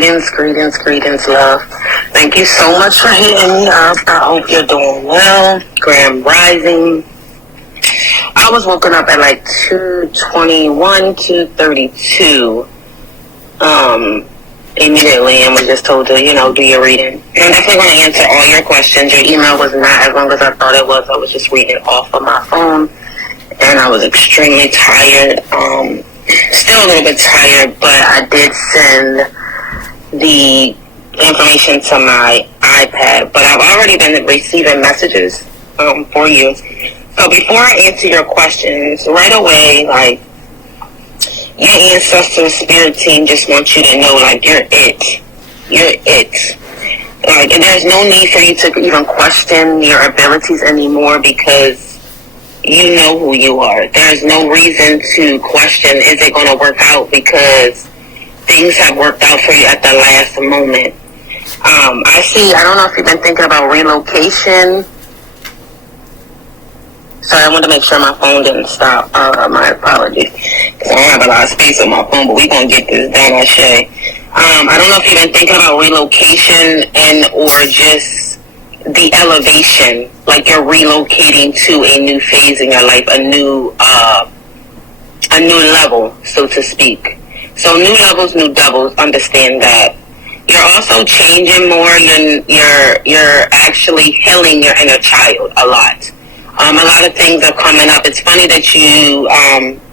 Greetings, love. Thank you so much for hitting me up. I hope you're doing well. Grand Rising. I was woken up at like 2:21, 2:32. Immediately, and was just told to, do your reading. And I'm definitely going to answer all your questions. Your email was not as long as I thought it was. I was just reading it off of my phone, and I was extremely tired. Still a little bit tired, but I did send the information to my iPad, but I've already been receiving messages for you. So before I answer your questions, right away, like, your ancestor spirit team just wants you to know, like, you're it. Like, and there's no need for you to even question your abilities anymore, because you know who you are. There's no reason to question, is it going to work out, because things have worked out for you at the last moment. I don't know if you've been thinking about relocation. Sorry, I wanted to make sure my phone didn't stop. My apologies. Because I don't have a lot of space on my phone, but we're going to get this done, I say. I don't know if you've been thinking about relocation or just the elevation, like you're relocating to a new phase in your life, a new level, so to speak. So new levels, new doubles, understand that. You're also changing more. You're actually healing your inner child a lot. A lot of things are coming up. It's funny that you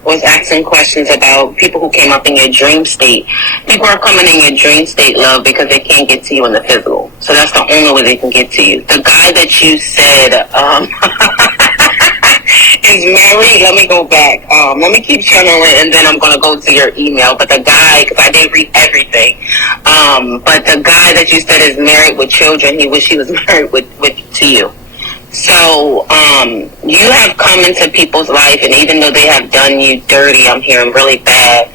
was asking questions about people who came up in your dream state. People are coming in your dream state, love, because they can't get to you in the physical. So that's the only way they can get to you. The guy that you said is married. Let me go back. Let me keep channeling, and then I'm going to go to your email. But the guy, because I didn't read everything, but the guy that you said is married with children, he wish he was married to you. So, you have come into people's life, and even though they have done you dirty, I'm hearing really bad.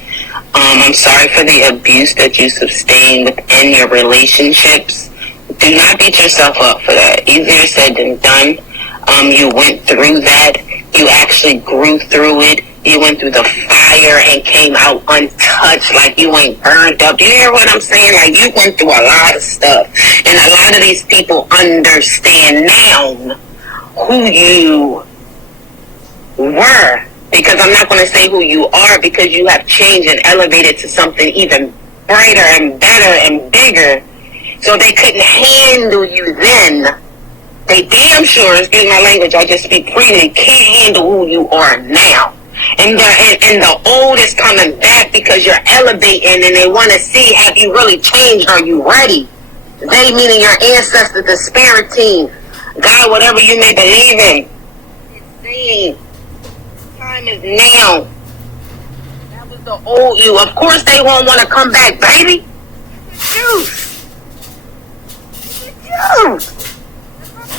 I'm sorry for the abuse that you sustained within your relationships. Do not beat yourself up for that. Easier said than done. You went through that. You actually grew through it. You went through the fire and came out untouched, like you ain't burned up. Do you hear what I'm saying? Like, you went through a lot of stuff. And a lot of these people understand now who you were. Because I'm not going to say who you are, because you have changed and elevated to something even brighter and better and bigger. So they couldn't handle you then. They damn sure, excuse my language, I just speak freely, can't handle who you are now. And the old is coming back because you're elevating, and they want to see, have you really changed? Are you ready? They, meaning your ancestors, the spirit team, God, whatever you may believe in. It's saying, time is now. That was the old you. Of course they won't want to come back, baby. It's juice. It's juice.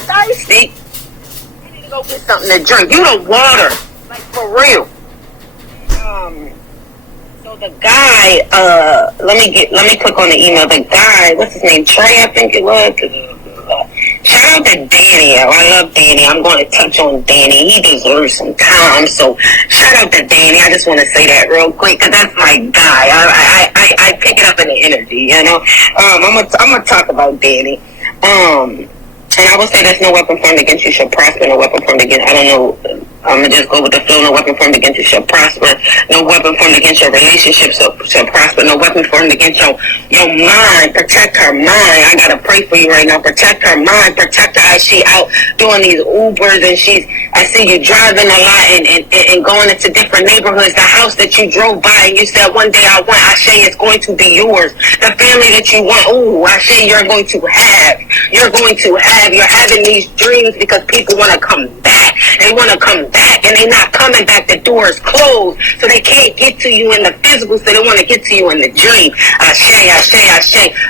Thirsty. You need to go get something to drink. You the water. Like, for real. So the guy, let me click on the email. The guy, what's his name? Trey, I think it was. Shout out to Danny. I love Danny. I'm going to touch on Danny. He deserves some time. So shout out to Danny. I just want to say that real quick, because that's my guy. I pick it up in the energy, you know. I'm gonna talk about Danny. And I will say there's no weapon formed against you shall prosper. No weapon formed against, I don't know, I'm going to just go with the flow. No weapon formed against you shall prosper. No weapon formed against your relationship shall prosper. No weapon formed against your mind. Protect her mind. I got to pray for you right now. Protect her mind. Protect her as she out doing these Ubers, and I see you driving a lot and going into different neighborhoods. The house that you drove by and you said, one day I want, I say it's going to be yours. The family that you want, ooh, I say you're going to have. You're having these dreams because people want to come back. They want to come back, and they're not coming back. The door is closed, so they can't get to you in the physical, so they want to get to you in the dream. Ashe.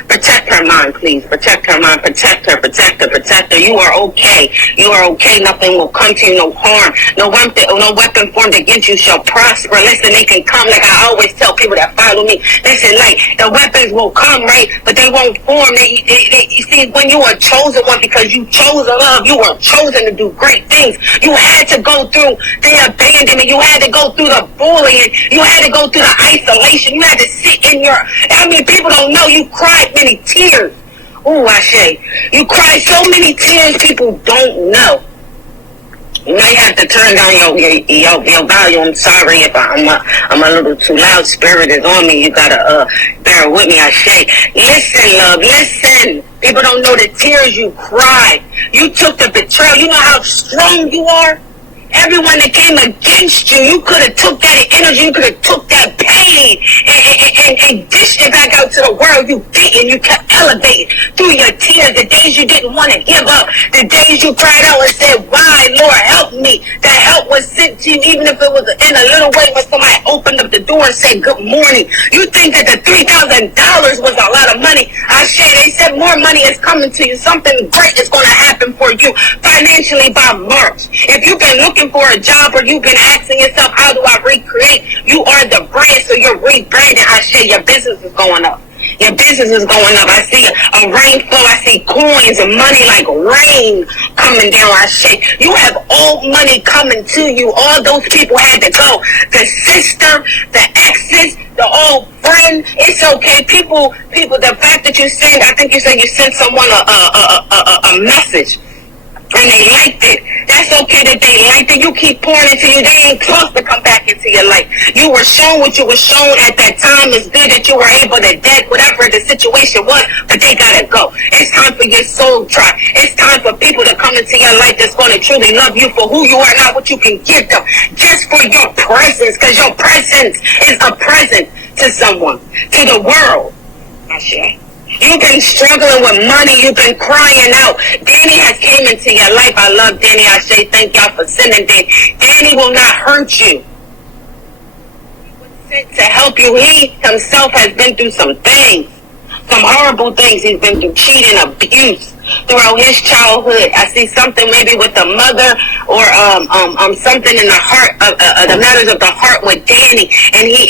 Protect her mind, please. Protect her mind. Protect her. You are okay. Nothing will come to you, no harm. No weapon formed against you shall prosper. Listen, they can come, like I always tell people that follow me. Listen, like, the weapons will come, right? But they won't form. You see, when you are chosen one, because you chose love, you were chosen to do great things. You had to go through the abandonment. You had to go through the bullying. You had to go through the isolation. You had to sit in your, people don't know you cried many tears. Ooh, Ashe. You cried so many tears people don't know. You might have to turn down your volume. I'm sorry if I'm a little too loud. Spirit is on me. You gotta bear with me. Ashe. Listen, love. Listen. People don't know the tears you cried. You took the betrayal. You know how strong you are? Everyone that came against you, you could have took that energy, you could have took that pain and dished it back out to the world. You didn't. You kept elevating through your tears. The days you didn't want to give up. The days you cried out and said, why, Lord, help me. That help was sent to you, even if it was in a little way when somebody opened up the door and said, good morning. You think that the $3,000 was a lot of money. They said more money is coming to you. Something great is going to happen for you financially by March. If you've been looking for a job or you've been asking yourself, how do I recreate? You are the brand, so you're rebranding. Your business is going up. Your business is going up. I see a rainfall. I see coins and money like rain coming down. You have old money coming to you. All those people had to go. The sister, the exes, the old friend. It's okay. People. The fact that you sent, I think you said you sent someone a message. And they liked it. That's okay that they liked it. You keep pouring into you. They ain't close to come back into your life. You were shown what you were shown at that time. It's good that you were able to deck whatever the situation was, but they gotta go. It's time for your soul tribe. It's time for people to come into your life that's going to truly love you for who you are, not what you can give them. Just for your presence, because your presence is a present to someone, to the world. Ashe. You've been struggling with money. You've been crying out. Danny has came into your life. I love Danny. I say thank y'all for sending Danny. Danny will not hurt you. He was sent to help you. He himself has been through some things. Some horrible things. He's been through cheating, abuse throughout his childhood. I see something maybe with the mother or something in the heart of the matters of the heart with Danny, and he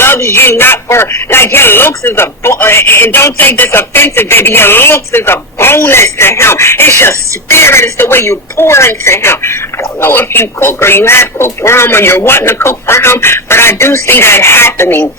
loves you not for like your looks is and don't take this offensive, baby. Your looks is a bonus to him. It's your spirit. It's the way you pour into him. I don't know if you cook or you have cooked for him or you're wanting to cook for him, but I do see that happening.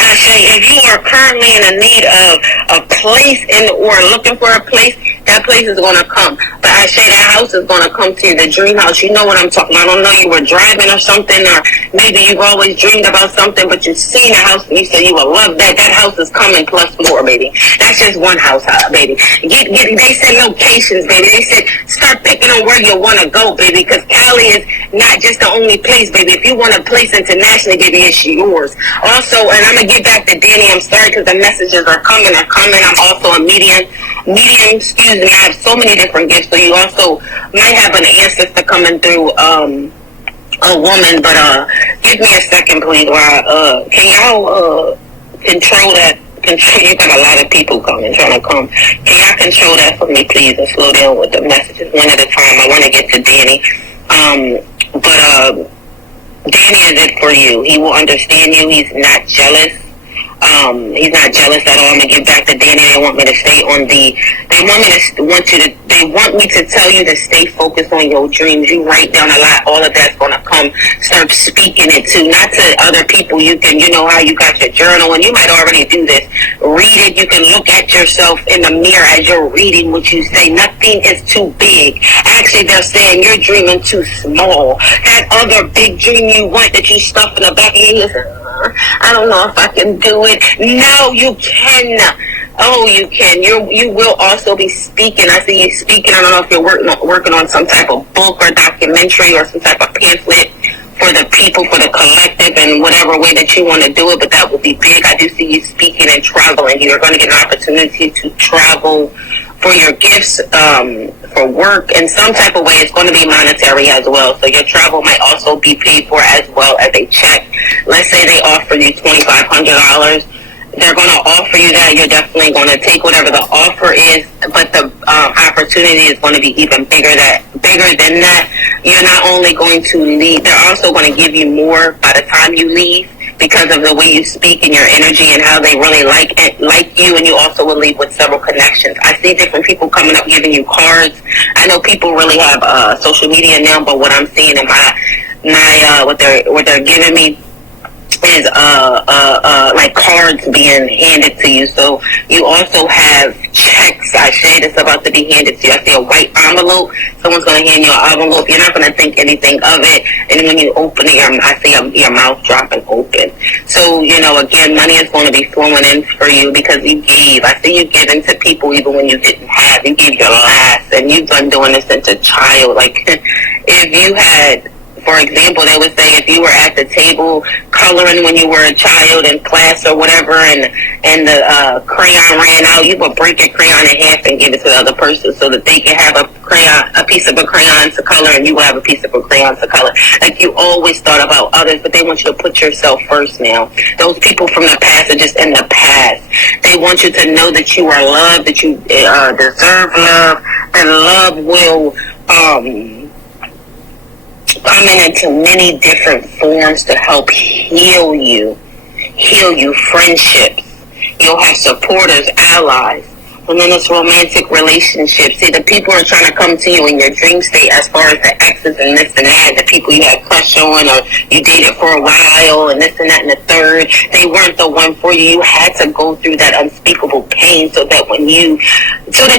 If you are currently in a need of a place or looking for a place, that place is going to come. But that house is going to come to you, the dream house. You know what I'm talking about. I don't know, you were driving or something, or maybe you've always dreamed about something, but you've seen a house and you said you would love that. That house is coming plus more, baby. That's just one house, baby. They said locations, baby. They said start picking on where you want to go, baby, because Cali is not just the only place, baby. If you want a place internationally, baby, it's yours. Also, and I'm going to get back to Danny. I'm sorry because the messages are coming. I'm also a medium, excuse me. I have so many different gifts, so you also might have an ancestor coming through a woman, but give me a second, please. Can y'all control that? You got a lot of people coming, trying to come. Can y'all control that for me, please, and slow down with the messages one at a time? I want to get to Danny. But Danny is it for you. He will understand you. He's not jealous. He's not jealous at all. I'm gonna get back to Danny. They want me to stay on they want me to tell you to stay focused on your dreams. You write down a lot. All of that's gonna come. Start speaking it to, not to other people. You can, you know how you got your journal, and you might already do this. Read it. You can look at yourself in the mirror as you're reading what you say. Nothing is too big. Actually, they're saying you're dreaming too small. That other big dream you want that you stuff in the back of your head, I don't know if I can do it. No, you can. Oh, you can. You will also be speaking. I see you speaking. I don't know if you're working on some type of book or documentary or some type of pamphlet for the people, for the collective, and whatever way that you want to do it, but that would be big. I do see you speaking and traveling. You're going to get an opportunity to travel for your gifts, for work, in some type of way. It's going to be monetary as well. So your travel might also be paid for as well as a check. Let's say they offer you $2,500. They're going to offer you that. You're definitely going to take whatever the offer is, but the opportunity is going to be even bigger than that. You're not only going to leave, they're also going to give you more by the time you leave. because of the way you speak and your energy and how they really like you, and you also will leave with several connections. I see different people coming up giving you cards. I know people really have social media now, but what I'm seeing in my what they're giving me is like cards being handed to you. So you also have checks. I say this about to be handed to you. I see a white envelope. Someone's going to hand you an envelope. You're not going to think anything of it. And when you open it, I see your mouth dropping open. So, again, money is going to be flowing in for you because you gave. I see you giving to people even when you didn't have. You gave your last. And you've been doing this since a child. Like, if you had... For example, they would say if you were at the table coloring when you were a child in class or whatever, and the crayon ran out, you would break your crayon in half and give it to the other person so that they can have a piece of a crayon to color, and you will have a piece of a crayon to color. Like, you always thought about others, but they want you to put yourself first now. Those people from the past are just in the past. They want you to know that you are loved, that you deserve love, that love will coming into many different forms to help heal you, friendships. You'll have supporters, allies. And then it's romantic relationships. See, the people are trying to come to you in your dream state as far as the exes and this and that, the people you had crush on or you dated for a while and this and that and the third. They weren't the one for you. You had to go through that unspeakable pain so that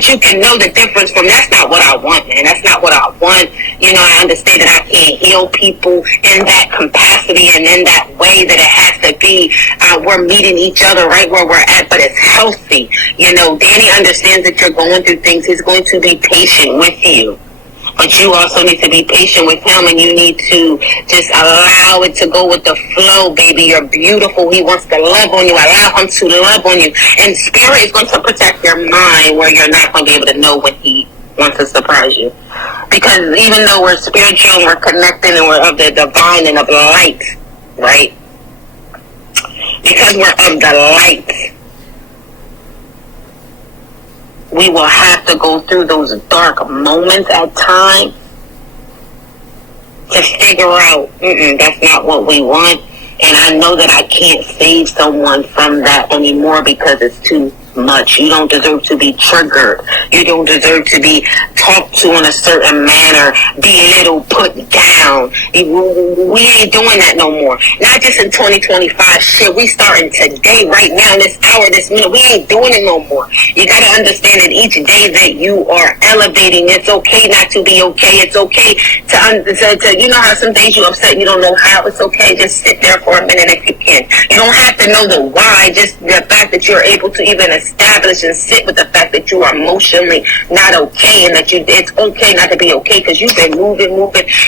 you can know the difference from that's not what I want, man. That's not what I want. I understand that I can't heal people in that capacity and in that way that it has to be. We're meeting each other right where we're at, but it's healthy. Danny understands that you're going through things. He's going to be patient with you. But you also need to be patient with him, and you need to just allow it to go with the flow, baby. You're beautiful. He wants to love on you. Allow him to love on you. And spirit is going to protect your mind where you're not going to be able to know when he wants to surprise you. Because even though we're spiritual and we're connected and we're of the divine and of light, right? Because we're of the light, we will have to go through those dark moments at times to figure out, that's not what we want. And I know that I can't save someone from that anymore because it's too much. You don't deserve to be triggered. You don't deserve to be talked to in a certain manner, belittled, put down. We ain't doing that no more. Not just in 2025. Shit, we starting today, right now, this hour, this minute. We ain't doing it no more. You got to understand that each day that you are elevating, it's okay not to be okay. It's okay to you know how some days you upset, you don't know how. It's okay. Just sit there for a minute if you can. You don't have to know the why. Just the fact that you're able to even establish and sit with the fact that you are emotionally not okay, and that it's okay not to be okay because you've been moving,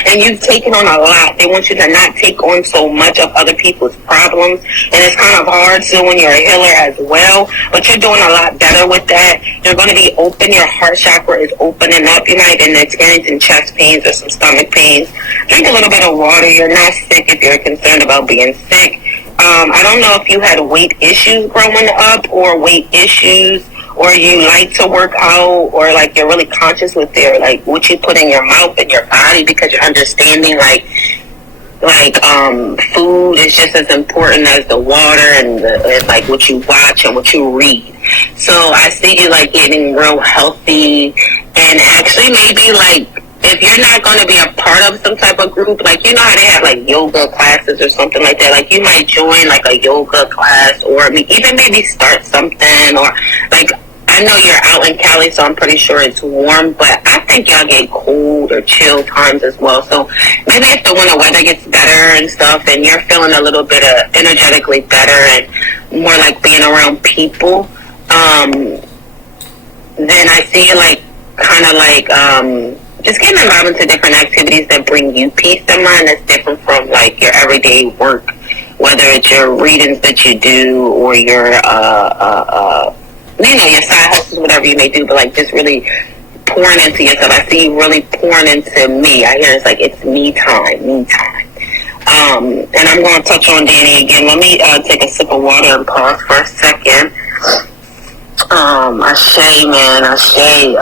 and you've taken on a lot. They want you to not take on so much of other people's problems, and it's kind of hard so when you're a healer as well, but you're doing a lot better with that. You're going to be open. Your heart chakra is opening up. You're not even experiencing chest pains or some stomach pains. Drink a little bit of water. You're not sick if you're concerned about being sick. I don't know if you had weight issues growing up or weight issues, or you like to work out, or like you're really conscious with what you put in your mouth and your body, because you're understanding food is just as important as the water and like what you watch and what you read. So I see you like getting real healthy, and actually maybe if you're not going to be a part of some type of group, how they have yoga classes or something like that, you might join a yoga class, or even maybe start something, or I know you're out in Cali, so I'm pretty sure it's warm, but I think y'all get cold or chill times as well. So maybe if the winter weather gets better and stuff, and you're feeling a little bit energetically better and more like being around people, then I see you just getting involved into different activities that bring you peace of mind that's different from your everyday work, whether it's your readings that you do or your your side hustles, whatever you may do, but just really pouring into yourself. I see you really pouring into me. I hear it's me time. And I'm going to touch on Danny again. Let me take a sip of water and pause for a second. Ashe, man, Ashe,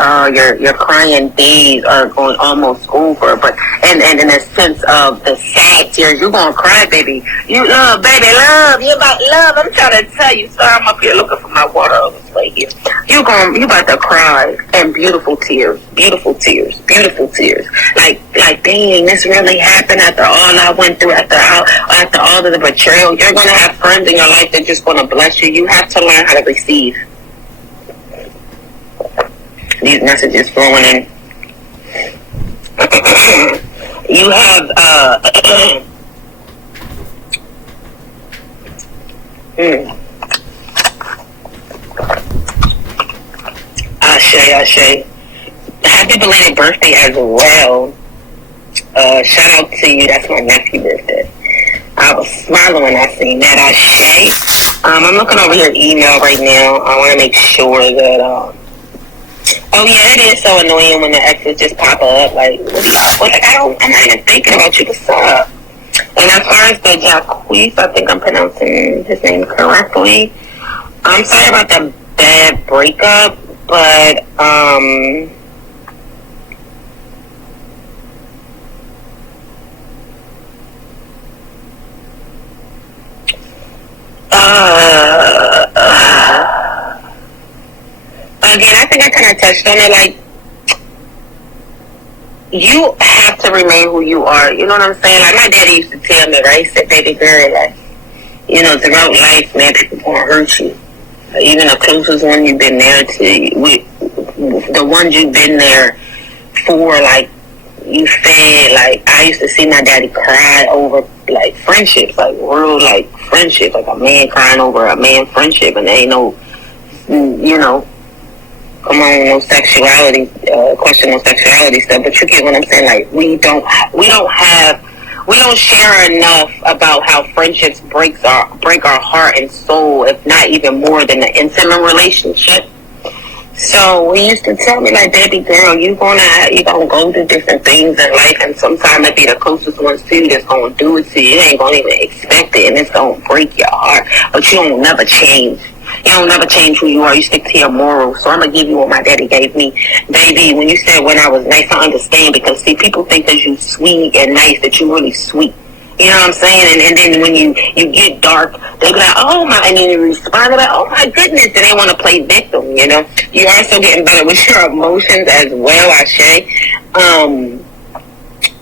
your crying days are going almost over, but, and in a sense of the sad tears, you're gonna cry, baby. You love, baby, love, you about love, I'm trying to tell you, sorry, I'm up here looking for my water on this way here. You about to cry, and beautiful tears, beautiful tears, beautiful tears. Like, dang, this really happened after all I went through, after all of the betrayal. You're gonna have friends in your life that just gonna bless you. You have to learn how to receive. These messages flowing in. You have Ashe. Happy belated birthday as well. Shout out to you. That's my nephew's birthday. I was smiling when I seen that. Ashe. I'm looking over your email right now. I want to make sure that oh yeah, it is so annoying when the exes just pop up. Like, I'm not even thinking about you. What's up? And as far as the Jacquees, I think I'm pronouncing his name correctly. I'm sorry about the bad breakup, but again, I think I kind of touched on it. Like, you have to remain who you are. You know what I'm saying? Like, my daddy used to tell me, right? He said, baby girl, like, you know, throughout life, man, people gonna hurt you. Even the closest one you've been there to, the ones you've been there for, like, you fed. Like, I used to see my daddy cry over, like, friendships, like, real, like, friendships, like a man crying over a man friendship, and there ain't no, you know, come on, no sexuality, question no sexuality stuff, but you get what I'm saying. Like, we don't share enough about how friendships break our heart and soul, if not even more than an intimate relationship. So he used to tell me, like, baby girl, you gonna go through different things in life, and sometimes it be the closest ones to you that's gonna do it to you. You ain't gonna even expect it, and it's gonna break your heart, but you don't never change. You don't never change who you are. You stick to your morals. So I'm going to give you what my daddy gave me. Baby, when you said when I was nice, I understand, because, see, people think that you sweet and nice, that you really sweet. You know what I'm saying? And then when you get dark, they be like, oh my, and then you respond like, oh my goodness, and they want to play victim, you know? You're also getting better with your emotions as well, Ashe.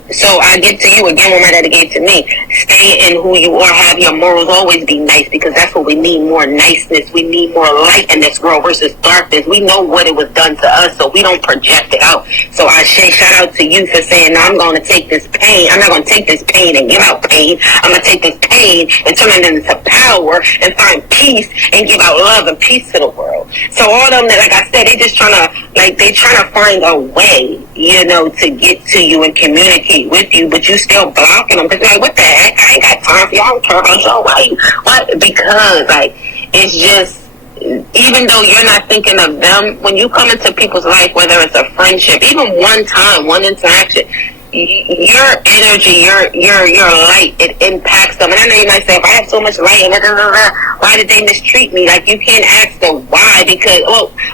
So I get to you again what my daddy gave to me. Stay in who you are. Have your morals always be nice, because that's what we need, more niceness. We need more light in this world versus darkness. We know what it was done to us, so we don't project it out. So I shout out to you for saying, no, I'm going to take this pain. I'm not going to take this pain and give out pain. I'm going to take this pain and turn it into power and find peace and give out love and peace to the world. So all of them, like I said, they just trying to find a way, you know, to get to you and communicate with you, but you still blocking them. Because, like, what the heck? I ain't got time for y'all. I don't care about y'all. Why? Because, like, it's just, even though you're not thinking of them, when you come into people's life, whether it's a friendship, even one time, one interaction, your energy, your light, it impacts them. And I know you might say, if I have so much light, why did they mistreat me? Like, you can't ask the why, because,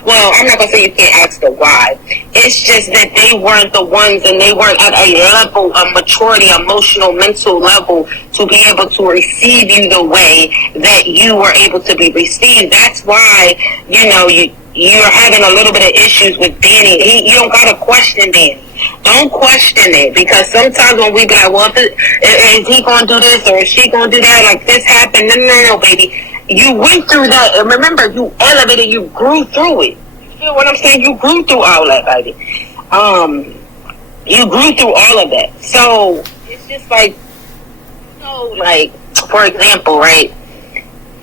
well, I'm not going to say you can't ask the why. It's just that they weren't the ones, and they weren't at a level of maturity, emotional, mental level, to be able to receive you the way that you were able to be received. That's why, you know, you're having a little bit of issues with Danny. You don't got to question Danny. Don't question it, because sometimes when we be like, well, is he going to do this or is she going to do that? Like, this happened. No, baby. You went through that. And remember, you elevated, you grew through it. You feel what I'm saying? You grew through all that, baby. You grew through all of that. So it's just like, you know, like, for example, right?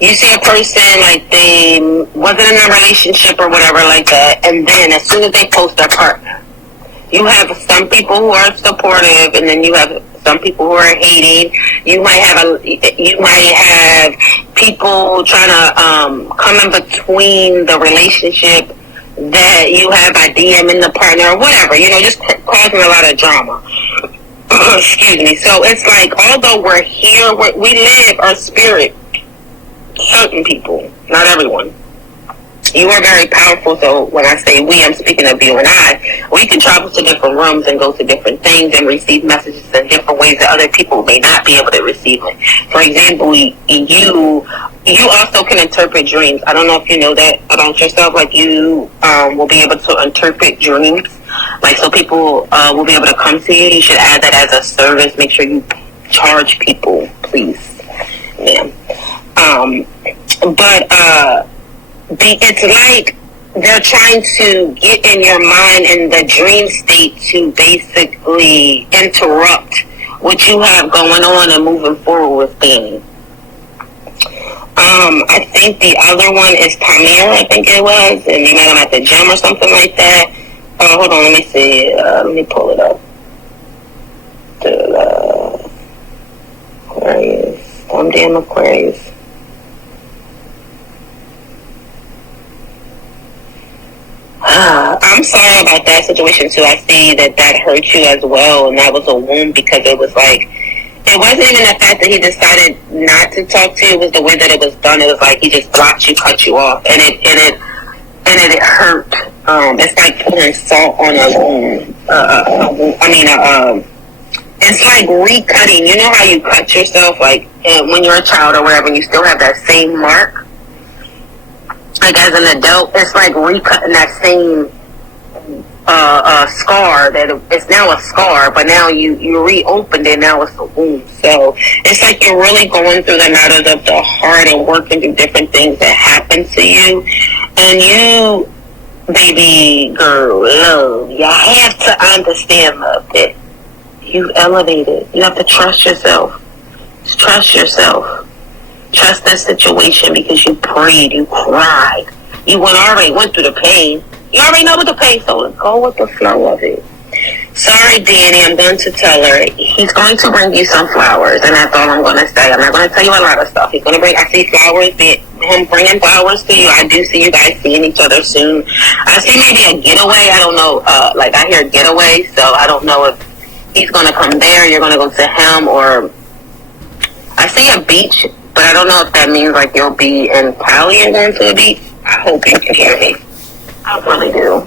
You see a person, like, they wasn't in a relationship or whatever like that, and then as soon as they post their partner, you have some people who are supportive, and then you have some people who are hating. You might have people trying to come in between the relationship that you have by DMing the partner or whatever. You know, just causing a lot of drama. Excuse me. So it's like, although we're here, we live our spirit. Certain people, not everyone. you are very powerful. So when I say we, I'm speaking of you and I. We can travel to different rooms and go to different things and receive messages in different ways that other people may not be able to receive it. For example, you also can interpret dreams. I don't know if you know that about yourself. Like, you will be able to interpret dreams. Like, so people will be able to come to you. You should add that as a service. Make sure you charge people, please. Yeah. It's like they're trying to get in your mind in the dream state to basically interrupt what you have going on and moving forward with Danny. I think the other one is Tamir, I think it was, and you met him at the gym or something like that. Hold on, let me see. Let me pull it up. Aquarius. Damn Aquarius. I'm sorry about that situation too. I see that hurt you as well, and that was a wound because it was like, it wasn't even the fact that he decided not to talk to you. It was the way that it was done. It was like he just blocked you, cut you off, and it hurt. It's like putting salt on a wound. It's like recutting. You know how you cut yourself, like when you're a child or whatever, and you still have that same mark. Like as an adult, it's like recutting that same scar. That it's now a scar, but now you reopened it. Now it's a wound. So it's like you're really going through the matters of the heart and working through different things that happen to you. And you, baby girl, love, you have to understand, love, that you've elevated. You have to trust yourself. Trust yourself. Trust that situation because you prayed, you cried. You already went through the pain. You already know what the pain, so go with the flow of it. Sorry, Danny, I'm going to tell her. He's going to bring you some flowers, and that's all I'm going to say. I'm not going to tell you a lot of stuff. He's going to I see flowers, him bringing flowers to you. I do see you guys seeing each other soon. I see maybe a getaway. I don't know. Like, I hear getaway, so I don't know if he's going to come there, you're going to go to him, or I see a beach, but I don't know if that means like you'll be in Cali and going to a beach. I hope you can hear me. I really do.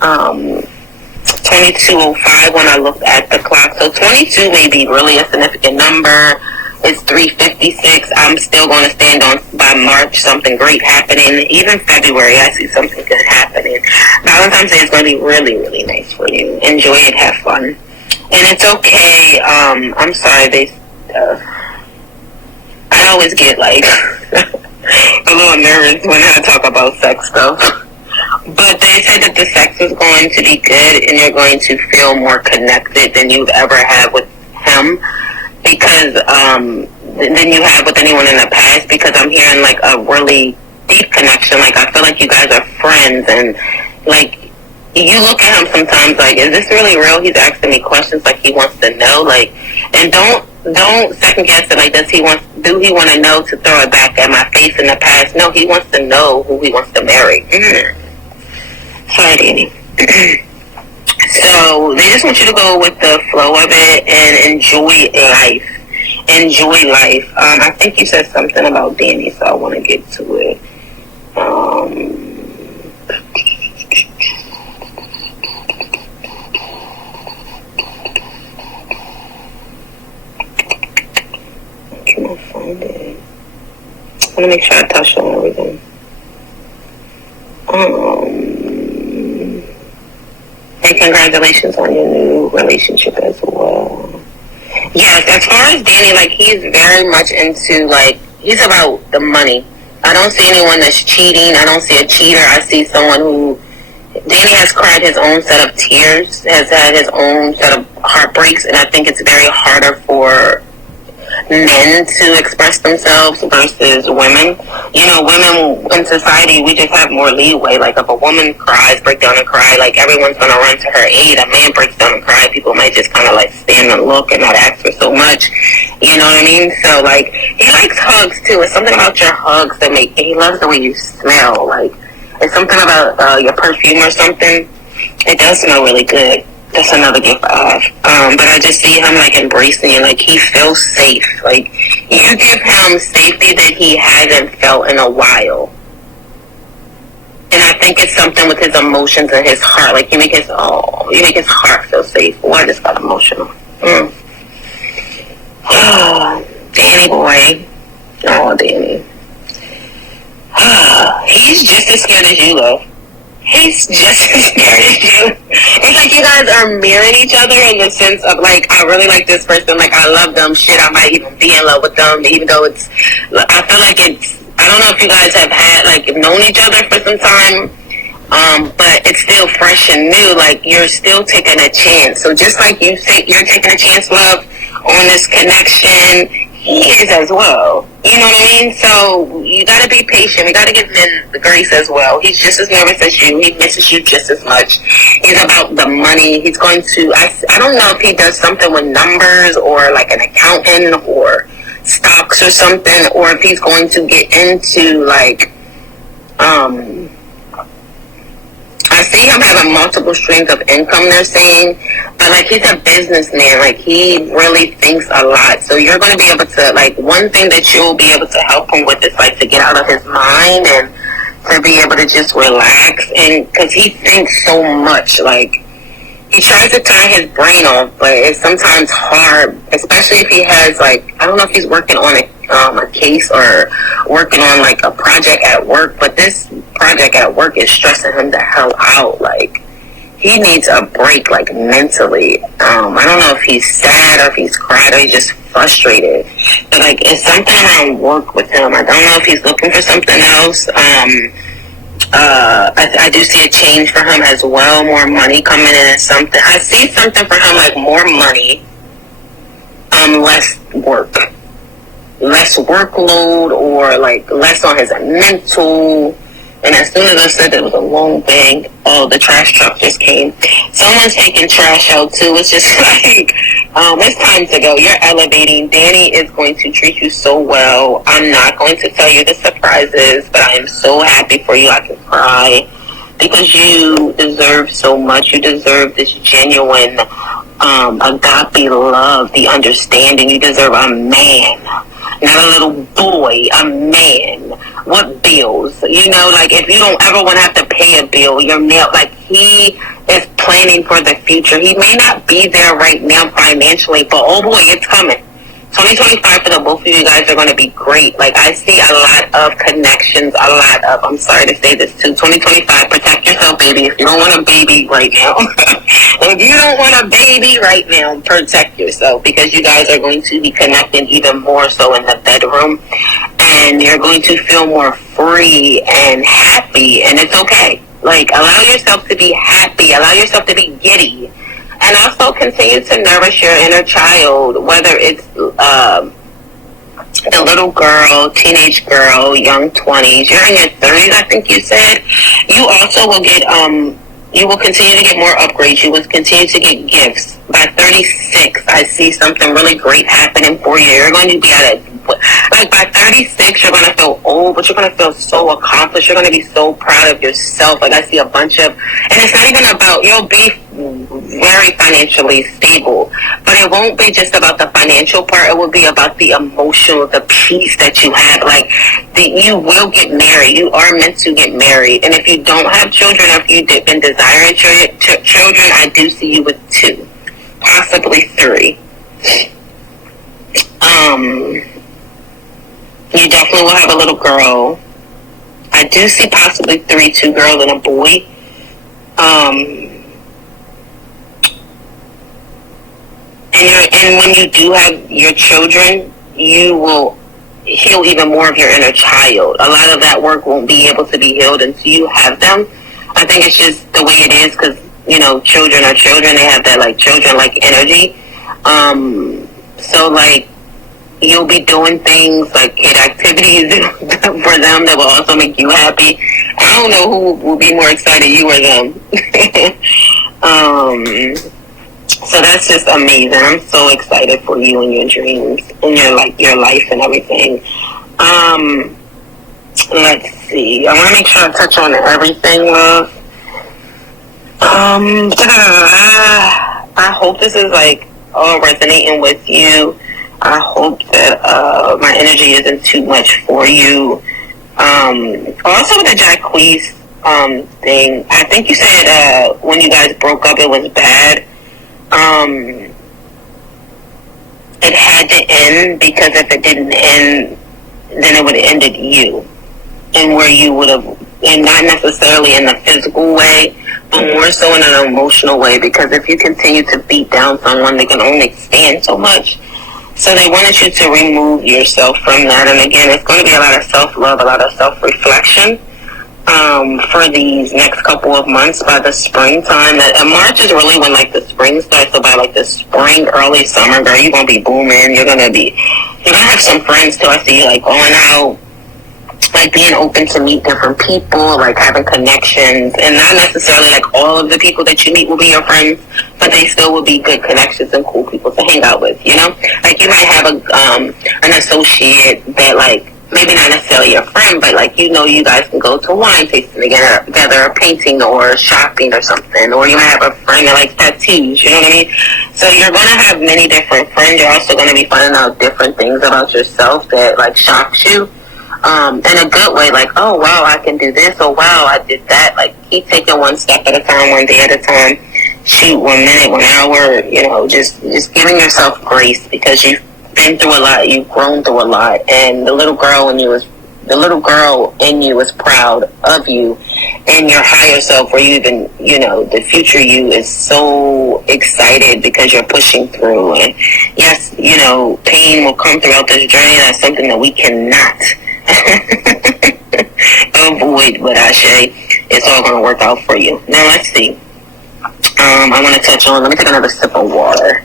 22:05 when I looked at the clock. So 22 may be really a significant number. It's 3:56. I'm still going to stand on by March, something great happening. Even February, I see something good happening. Valentine's Day is going to be really, really nice for you. Enjoy it, have fun. And it's okay. I'm sorry, I always get like a little nervous when I talk about sex stuff. But they said that the sex is going to be good and you're going to feel more connected than you've ever had with him, because than you have with anyone in the past, because I'm hearing like a really deep connection. Like, I feel like you guys are friends, and like you look at him sometimes like, is this really real? He's asking me questions like he wants to know. Like, and don't second guess it. Like, do he want to know to throw it back at my face in the past? No, he wants to know who he wants to marry. Sorry, Danny. So they just want you to go with the flow of it and enjoy life. Enjoy life. I think you said something about Danny, so I want to get to it. Can I find it? I want to make sure I touch on everything. And congratulations on your new relationship as well. Yes, as far as Danny, like, he's very much into, like, he's about the money. I don't see anyone that's cheating. I don't see a cheater. I see someone who, Danny has cried his own set of tears, has had his own set of heartbreaks, and I think it's very harder for men to express themselves versus women. You know, women in society, we just have more leeway. Like, if a woman cries, break down and cry, like, everyone's going to run to her aid. A man breaks down and cry, people might just kind of like stand and look and not ask for so much. You know what I mean? So, like, he likes hugs too. It's something about your hugs that he loves the way you smell. Like, it's something about your perfume or something. It does smell really good. That's another gift I have. But I just see him like embracing you, like he feels safe. Like, you give him safety that he hasn't felt in a while. And I think it's something with his emotions and his heart. Like, you make his heart feel safe. Oh, I just got emotional. Danny boy. Oh, Danny. He's just as scared as you, love. He's just as scared as you. It's like you guys are mirroring each other in the sense of, like, I really like this person. Like, I love them. Shit, I might even be in love with them, even though it's, I feel like it's, I don't know if you guys have had, like, known each other for some time, but it's still fresh and new. Like, you're still taking a chance. So just like you're taking a chance, love, on this connection, he is as well. You know what I mean? So you got to be patient. We got to give him the grace as well. He's just as nervous as you. He misses you just as much. He's about the money. He's going to, I don't know if he does something with numbers or like an accountant or stocks or something, or if he's going to get into like, I see him having multiple streams of income, they're saying, but like he's a businessman, like he really thinks a lot. So you're going to be able to, like, one thing that you'll be able to help him with is like to get out of his mind and to be able to just relax. And because he thinks so much, like he tries to turn his brain off, but it's sometimes hard, especially if he has, like, I don't know if he's working on a case or working on like a project at work, but this project at work is stressing him the hell out. Like, he needs a break, like, mentally. I don't know if he's sad or if he's cried or he's just frustrated, but like it's something around work with him. I don't know if he's looking for something else. I do see a change for him as well, more money coming in and something. I see something for him like more money, less work. Less workload, or like less on his mental. And as soon as I said it was a long thing, oh, the trash truck just came. Someone's taking trash out too. It's just like, it's time to go. You're elevating. Danny is going to treat you so well. I'm not going to tell you the surprises, but I am so happy for you. I can cry because you deserve so much. You deserve this genuine agape love, the understanding. You deserve a man, not a little boy, a man. What bills? You know, like, if you don't ever want to have to pay a bill, you're like, he is planning for the future. He may not be there right now financially, but oh boy, it's coming. 2025 for the both of you guys are going to be great. Like, I see a lot of connections, a lot of, I'm sorry to say this too, 2025, protect yourself, baby. If you don't want a baby right now, if you don't want a baby right now, protect yourself, because you guys are going to be connecting even more so in the bedroom, and you're going to feel more free and happy, and it's okay. Like, allow yourself to be happy, allow yourself to be giddy. And also continue to nourish your inner child, whether it's the little girl, teenage girl, young 20s. You're in your 30s, I think you said. You also will get, you will continue to get more upgrades. You will continue to get gifts. By 36, I see something really great happening for you. You're going to be at it. Like, by 36, you're going to feel old, but you're going to feel so accomplished. You're going to be so proud of yourself. Like, I see a bunch of, and it's not even about, you'll be very financially stable, but it won't be just about the financial part. It will be about the emotional, the peace that you have. Like, you will get married. You are meant to get married. And if you don't have children, or if you've been desiring children, I do see you with 2, possibly 3. You definitely will have a little girl. I do see possibly 3, 2 girls and a boy. And when you do have your children, you will heal even more of your inner child. A lot of that work won't be able to be healed until you have them. I think it's just the way it is, because, you know, children are children. They have that, like, children-like energy. So, like, you'll be doing things like kid activities for them that will also make you happy. I don't know who will be more excited, you or them. So that's just amazing. I'm so excited for you and your dreams and your life and everything. Let's see. I want to make sure I touch on everything, love. I hope this is, like, all resonating with you. I hope that my energy isn't too much for you. Also with the Jacquees, thing. I think you said when you guys broke up, it was bad. It had to end, because if it didn't end, then it would have ended you, and where you would have, and not necessarily in a physical way, but more so in an emotional way. Because if you continue to beat down someone, they can only stand so much. So they wanted you to remove yourself from that. And again, it's going to be a lot of self-love, a lot of self-reflection for these next couple of months. By the springtime, and March is really when like the spring starts. So by like the spring, early summer, girl, you're going to be booming. You're going to have some friends too. I see you like going out, like being open to meet different people, like having connections, and not necessarily like all of the people that you meet will be your friends, but they still will be good connections and cool people to hang out with, you know? Like you might have an associate that, like, maybe not necessarily a friend, but like, you know, you guys can go to wine tasting together, painting or shopping or something, or you might have a friend that likes tattoos, you know what I mean? So you're going to have many different friends. You're also going to be finding out different things about yourself that like shocks you. In a good way, like, oh wow, I can do this, oh wow, I did that. Like, keep taking one step at a time, one day at a time. Shoot, 1 minute, 1 hour, you know, just giving yourself grace, because you've been through a lot, you've grown through a lot, and the little girl in you is proud of you and your higher self, where you even, you know, the future you is so excited because you're pushing through. And yes, you know, pain will come throughout this journey. That's something that we cannot avoid, but Ashe, it's all going to work out for you. Now let's see. I want to touch on, let me take another sip of water.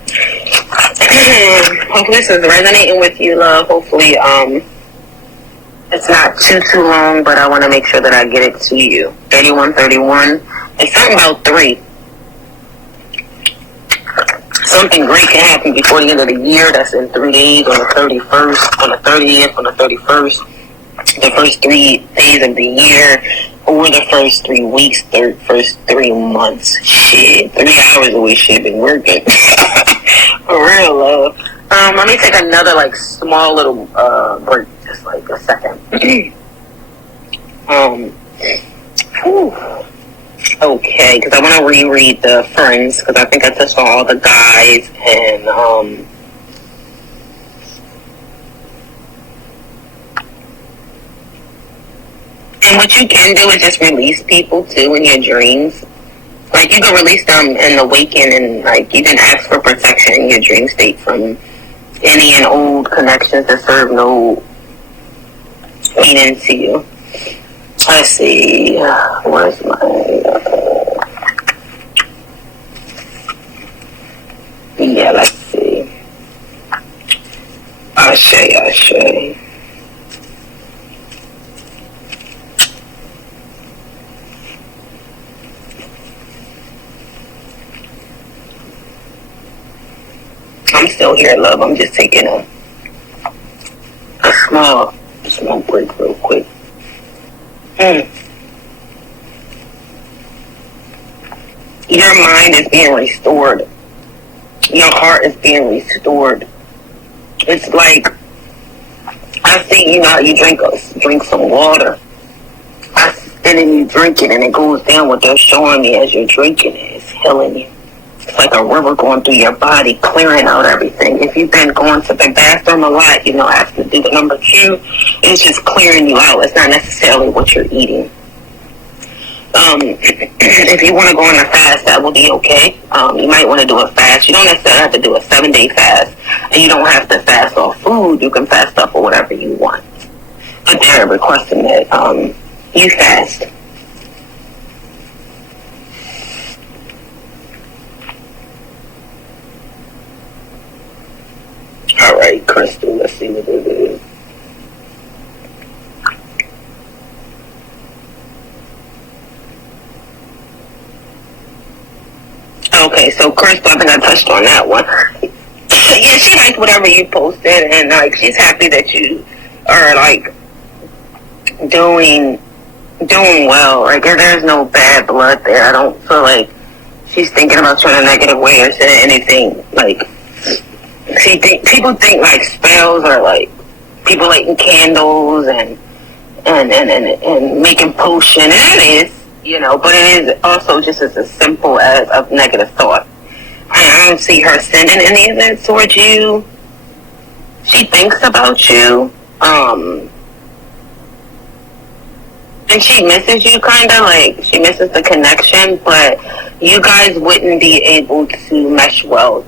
Hopefully this is resonating with you, love. Hopefully it's not too long, but I want to make sure that I get it to you. 3131. It's something about 3. Something great can happen before the end of the year. That's in 3 days, on the 31st, on the 30th, on the 31st. The first 3 days of the year, or the first 3 weeks, first 3 months. Shit, 3 hours away, shit, been working. For real, love. Let me take another, like, small little, break, just like a second. Okay, because I want to reread the friends, because I think I touched on all the guys, and, and what you can do is just release people too in your dreams. Like, you can release them in the waking, and like you can ask for protection in your dream state from any and old connections that serve no meaning to you. Let's see. Where's my? Yeah, let's see. Ashe. I'm still here, love. I'm just taking a small break real quick. Your mind is being restored. Your heart is being restored. It's like, I see, you know how you drink some water. And then you drink it, and it goes down. What they're showing me as you're drinking it is healing you. It's like a river going through your body, clearing out everything. If you've been going to the bathroom a lot, you know, after do the number 2, it's just clearing you out. It's not necessarily what you're eating. If you want to go on a fast, that will be okay. You might want to do a fast. You don't necessarily have to do a 7-day fast, and you don't have to fast off food. You can fast up or whatever you want. But they're requesting that you fast. Alright, Crystal, let's see what it is. Okay, so Crystal, I think I touched on that one. Yeah, she liked whatever you posted, and like she's happy that you are like doing well. Like, there's no bad blood there. I don't feel like she's thinking about you in a negative way or saying anything. Like, people think like spells are like people lighting candles and making potion, and it is. you know, but it is also just as simple as a negative thought. I don't see her sending any of that towards you. She thinks about you, and she misses you, kind of, like, she misses the connection, but you guys wouldn't be able to mesh well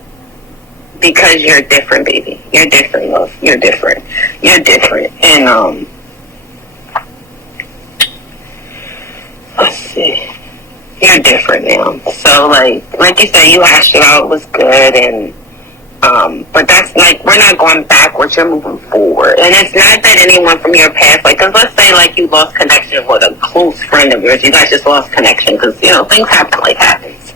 because you're different, baby. You're different, love. You're different. You're different. And, let's see. You're different now. So, like you said, you hashed it out. It was good, and but that's, like, we're not going backwards. You're moving forward. And it's not that anyone from your past, like, because let's say, like, you lost connection with a close friend of yours. You guys just lost connection because, you know, things happen like happens.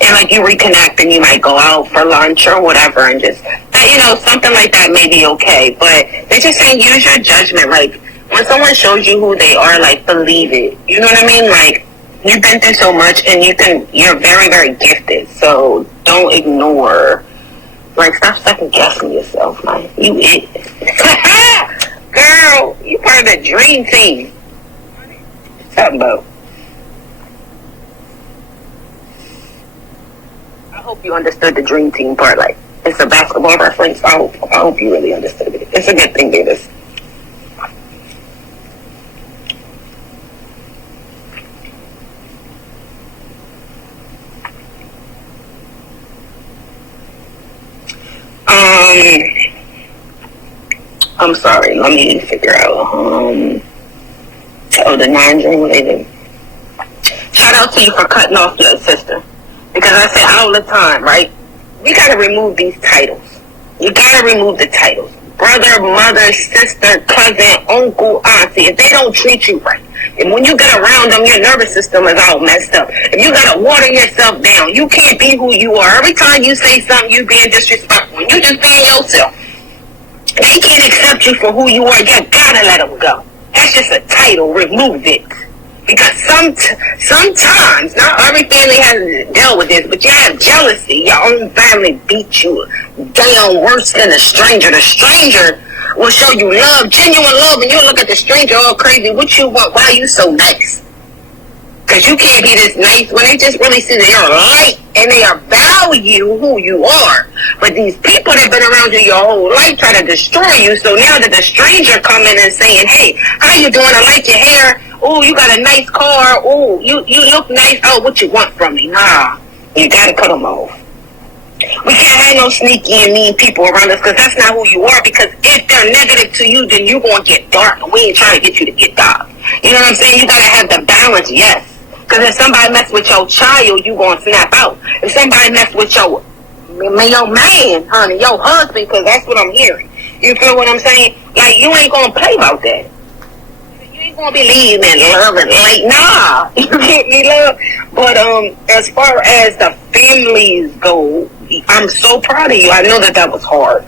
And, like, you reconnect and you might go out for lunch or whatever and just, you know, something like that may be okay. But they're just saying use your judgment. Like, when someone shows you who they are, like, believe it. You know what I mean? Like, you've been through so much and you're very, very gifted. So don't ignore. Like, stop second guessing yourself, man. You it. Girl, you part of the dream team. Something about. I hope you understood the dream team part. Like, it's a basketball reference. I hope you really understood it. It's a good thing, Davis. I'm sorry, let me figure out, the 9 dream related. Shout out to you for cutting off your sister. Because I say all the time, right? We gotta remove these titles. You gotta remove the titles. Brother, mother, sister, cousin, uncle, auntie. If they don't treat you right, and when you get around them, your nervous system is all messed up. If you gotta water yourself down, you can't be who you are. Every time you say something, you being disrespectful. You just being yourself. They can't accept you for who you are. You gotta let them go. That's just a title. Remove it. Because sometimes, not every family has dealt with this, but you have jealousy. Your own family beat you down worse than a stranger. The stranger will show you love, genuine love, and you'll look at the stranger all crazy. What you want? Why are you so nice? Because you can't be this nice when they just really see that you're light and they value who you are. But these people that have been around you your whole life try to destroy you. So now that the stranger coming and saying, hey, how you doing? I like your hair. Oh, you got a nice car. Oh, you look nice. Oh, what you want from me? Nah, you got to cut them off. We can't have no sneaky and mean people around us because that's not who you are. Because if they're negative to you, then you're going to get dark. And we ain't trying to get you to get dark. You know what I'm saying? You got to have the balance, yes. Because if somebody mess with your child, you going to snap out. If somebody mess with your man, honey, your husband, because that's what I'm hearing. You feel what I'm saying? Like, you ain't going to play about that. You ain't going to believe in love and like, nah. You get me, love? But as far as the families go, I'm so proud of you. I know that was hard.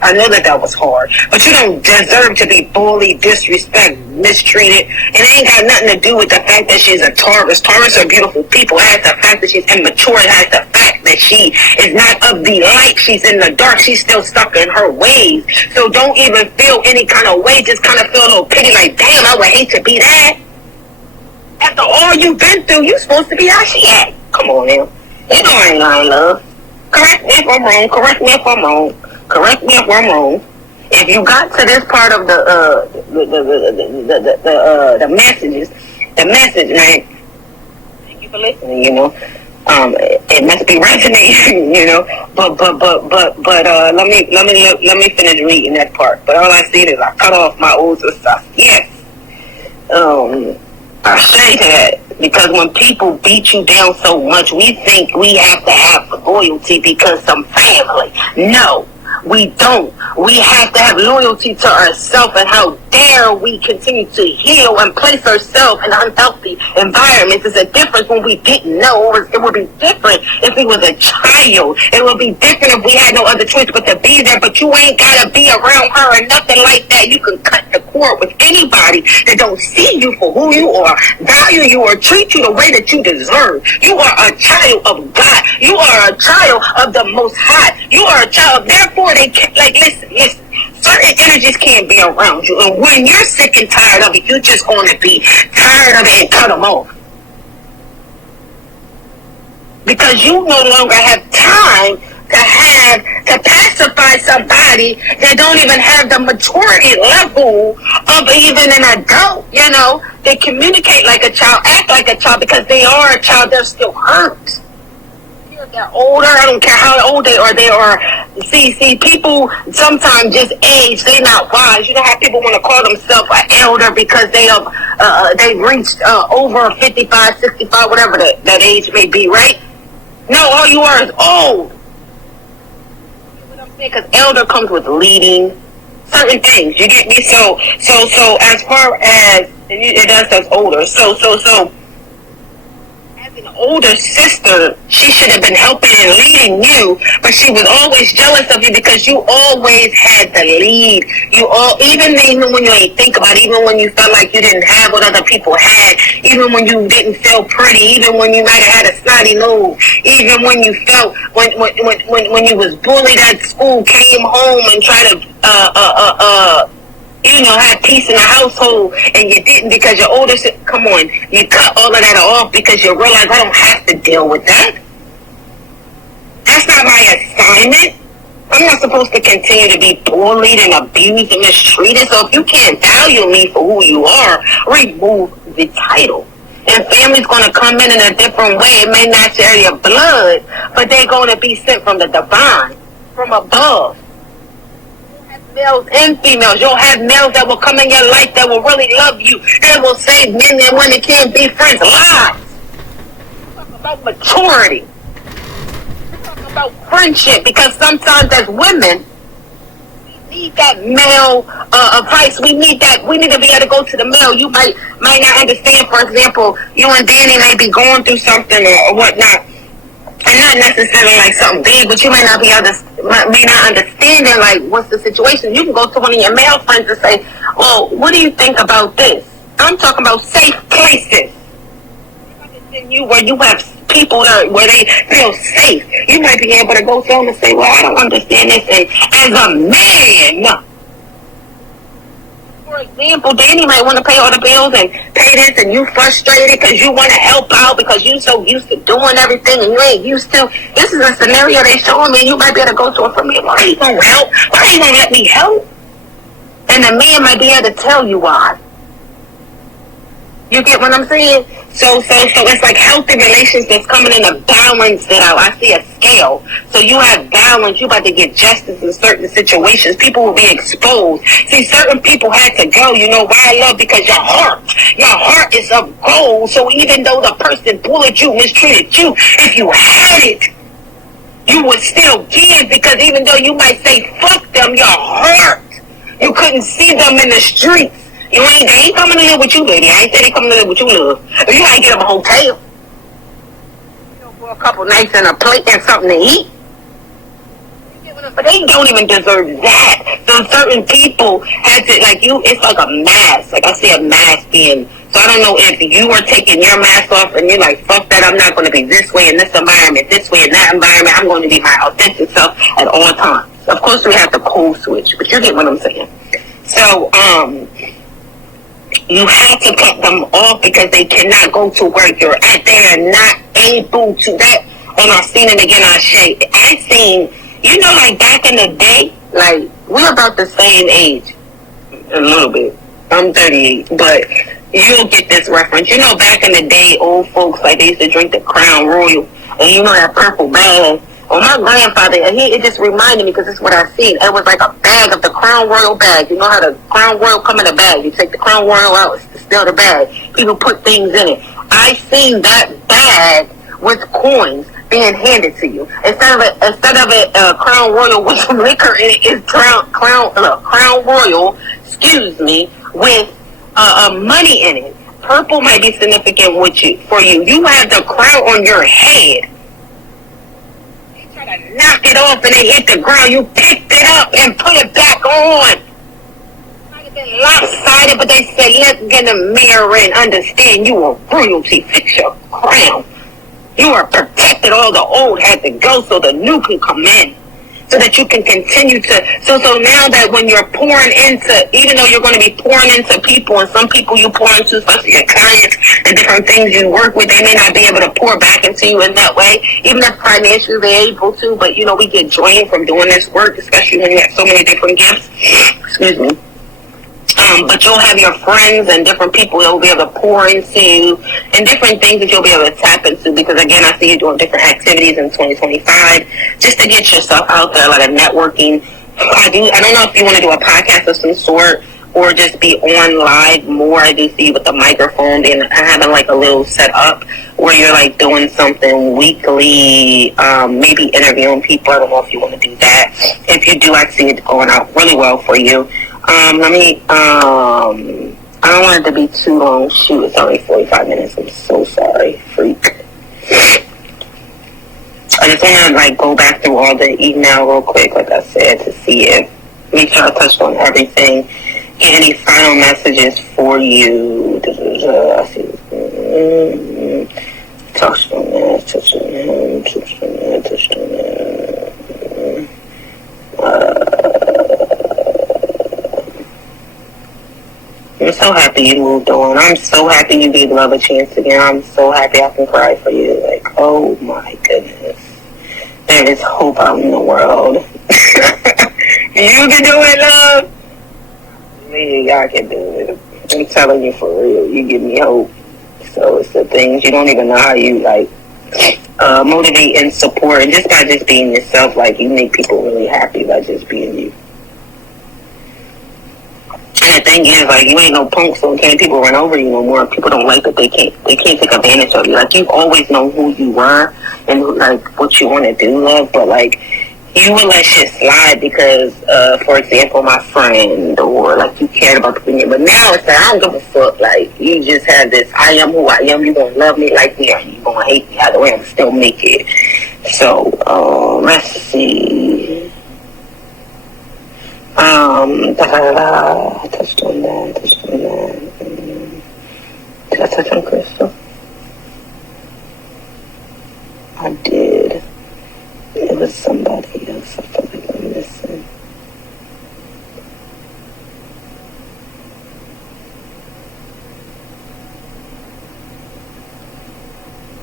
But you don't deserve to be bullied, disrespected, mistreated. And it ain't got nothing to do with the fact that she's a Taurus. Taurus are beautiful people. It has the fact that she's immature. It has the fact that she is not of the light. She's in the dark. She's still stuck in her ways. So don't even feel any kind of way. Just kind of feel a little pity like, damn, I would hate to be that. After all you've been through, you're supposed to be how she at. Come on now. You know I ain't lying, love. Correct me if I'm wrong. If you got to this part of the message, man, thank you for listening, you know. It must be resonating, you know. But let me finish reading that part. But all I see is I cut off my old sister. Yes. I say that because when people beat you down so much, we think we have to have loyalty because some family. No, we don't. We have to have loyalty to ourselves, and how dare we continue to heal and place ourselves in unhealthy environments. It's a difference when we didn't know. It would be different if we was a child. It would be different if we had no other choice but to be there, but you ain't got to be around her or nothing like that. You can cut the cord with anybody that don't see you for who you are, value you, or treat you the way that you deserve. You are a child of God. You are a child of the Most High. You are a child. Therefore, they can't, like, listen. Certain energies can't be around you. And when you're sick and tired of it, you're just going to be tired of it and cut them off. because you no longer have time to pacify somebody that don't even have the maturity level of even an adult. They communicate like a child, act like a child because they are a child. They're still hurt. They're older. I don't care how old they are. See, people sometimes just age. They're not wise. You know how people want to call themselves an elder because they've reached over 55, 65, whatever that age may be, right? No, all you are is old. Because elder comes with leading certain things. You get me? So as far as it does as older. So as an older sister, she should have been helping and leading you, but she was always jealous of you because you always had the lead. Even when you ain't think about it, even when you felt like you didn't have what other people had, even when you didn't feel pretty, even when you might have had a snotty nose, even when you felt when you was bullied at school, came home and tried to have peace in the household, and you didn't because your older sister, come on, you cut all of that off because you realize I don't have to deal with that. That's not my assignment. I'm not supposed to continue to be bullied and abused and mistreated. So if you can't value me for who you are, remove the title. And family's going to come in a different way. It may not share your blood, but they're going to be sent from the divine, from above. Males and females. You'll have males that will come in your life that will really love you. They will save men and women can't be friends. Lies. Talk about maturity. Talk about friendship, because sometimes as women, we need that male advice. We need that. We need to be able to go to the male. You might not understand. For example, you and Danny may be going through something or whatnot. And not necessarily like something big, but you may not understand it, like, what's the situation. You can go to one of your male friends and say, well, what do you think about this? I'm talking about safe places. Where you have people where they feel safe. You might be able to go to them and say, well, I don't understand this. And as a man, for example, Danny might want to pay all the bills and pay this, and you frustrated because you want to help out because you so used to doing everything and you ain't used to. This is a scenario they showing me. You might be able to go to it for me. Why are you going to help? Why are you going to let me help? And the man might be able to tell you why. You get what I'm saying? So it's like healthy relationships coming in a balanced out. I see a scale. So you have balance. You about to get justice in certain situations. People will be exposed. See, certain people had to go. You know why I love? Because your heart is of gold. So even though the person bullied you, mistreated you, if you had it, you would still give, because even though you might say fuck them, your heart, you couldn't see them in the streets. They ain't coming to live with you, baby. I ain't say they coming to live with you, love. If you might get them a hotel, for a couple nights and a plate and something to eat. But they don't even deserve that. So certain people had to, like you, it's like a mask. Like I see a mask being, so I don't know if you are taking your mask off and you're like, fuck that, I'm not going to be this way in this environment, this way in that environment. I'm going to be my authentic self at all times. Of course, we have to code switch, but you get what I'm saying. So, you have to cut them off because they cannot go to where you're at. They are not able to. That, and I've seen it again, I seen, like back in the day, like, we're about the same age. A little bit. I'm 38, but you'll get this reference. Back in the day, old folks, like, they used to drink the Crown Royal. And that purple bag. Well, my grandfather, it just reminded me, because it's what I seen. It was like a bag of the Crown Royal bag. You know how the Crown Royal come in a bag. You take the Crown Royal out, it's still the bag. People put things in it. I seen that bag with coins being handed to you. Instead of it, Crown Royal with some liquor in it, it's Crown Royal, with money in it. Purple might be significant for you. You have the crown on your head. Knock it off and they hit the ground. You picked it up and put it back on. It might have been lopsided, but they said, let's get a mirror and understand you are royalty. Fix your crown. You are protected. All the old had to go so the new can come in. so that you can continue to, so now that when you're pouring into, even though you're going to be pouring into people, and some people you pour into, especially your clients and different things you work with, they may not be able to pour back into you in that way, even if financially they're able to, but you know, we get drained from doing this work, especially when you have so many different gifts. Excuse me. But you'll have your friends and different people you'll be able to pour into you, and different things that you'll be able to tap into, because again, I see you doing different activities in 2025 just to get yourself out there, like a networking. I don't know if you want to do a podcast of some sort or just be on live more. I do see you with the microphone and having like a little setup where you're like doing something weekly, maybe interviewing people. I don't know if you want to do that. If you do, I see it going out really well for you. I don't want it to be too long. Shoot, it's only 45 minutes. I'm so sorry, freak. I just want to like go back through all the email real quick, like I said, to see if, make sure I touched on everything. Get any final messages for you. I see. Touched on that, touched on him, touched on that, touched on that. I'm so happy you moved on. I'm so happy you gave love a chance again. I'm so happy I can cry for you. Like, oh my goodness. There is hope out in the world. You can do it, love. Me, I can do it. I'm telling you for real. You give me hope. So it's the things you don't even know how you like motivate and support. And just by just being yourself, like you make people really happy by just being you. And the thing is, like, you ain't no punk, so can't people run over you no more. People don't like that they can't take advantage of you. Like, you always know who you were and, like, what you want to do, love, but, like, you would let shit slide because, for example, my friend, or, like, you cared about the thing. But now it's like, I don't give a fuck. Like, you just have this, I am who I am. You going to love me like me, or you going to hate me. Either way, I'm still make it. So, let's see. I touched on that. Did I touch on Crystal? I did. It was somebody else. I feel like I'm missing.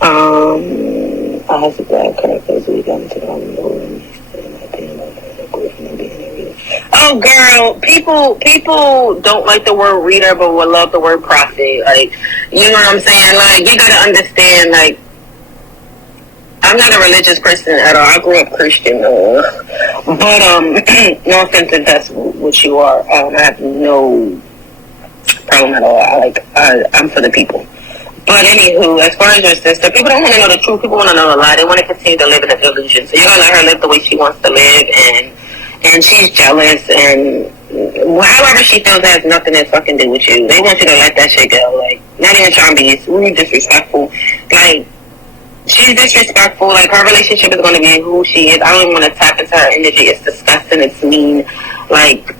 I was a bad character as we got into the LovingLoren. Oh, girl, people don't like the word reader, but will love the word prophet. Like, you know what I'm saying? Like, you gotta understand, like, I'm not a religious person at all. I grew up Christian, but no offense if that's what you are. I have no problem at all. I'm for the people. But anywho, as far as your sister, people don't want to know the truth. People want to know the lie. They want to continue to live in a delusion. So you're gonna let her live the way she wants to live, and she's jealous, and however she feels has nothing to fucking do with you. They want you to let that shit go. Like, not even trying to be rude, disrespectful. Like, she's disrespectful. Like, her relationship is going to be who she is. I don't even want to tap into her energy. It's disgusting. It's mean. Like,